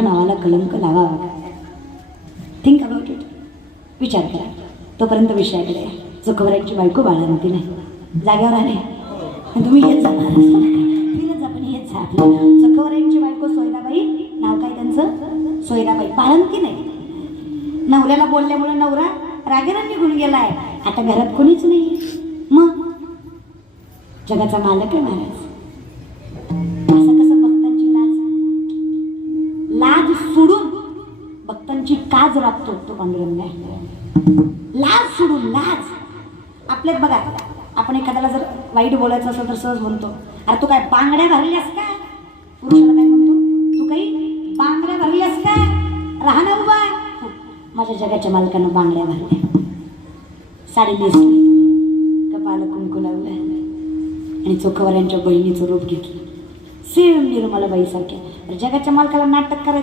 नावाला कलंक लावावा. Think about it. विचार करा. तोपर्यंत विषयाकडे चोखवऱ्यांची बायको बाळंती नाही. जाग्यावर आले तुम्ही हेच जाणार फिरत जा, पण हेच आपलं चोखवऱ्यांची बायको सोयराबाई. नाव काय त्यांचं? सोयराबाई. बाळंती नाही. नवऱ्याला बोलल्यामुळे नवरा रागेनं निघून गेलाय. आता घरात कोणीच नाही. मग जगाचा मालक आहे महाराज. असं कसं भक्तांची लाज सोडून भक्तांची काज राखतो तो पांडुरंग आहे. लाज सोडून लाज. आपल्यात बघा, आपण एखाद्याला जर वाईट बोलायचं असेल तर सहज म्हणतो, अरे तू काय बांगड्या भरल्यास का? पुरुषाला काय म्हणतो? तू काही बांगड्या भरल्यास का? राहा ना उभा. माझ्या जगाच्या मालकानं बांगड्या भरल्या, साडी नेसली, कपाळाला कुंकू लावलं आणि चोखवऱ्यांच्या बहिणीचं रूप घेतलं. सेम निर्मलाबाई सारख्या. जगाच्या मालकाला नाटक करायचं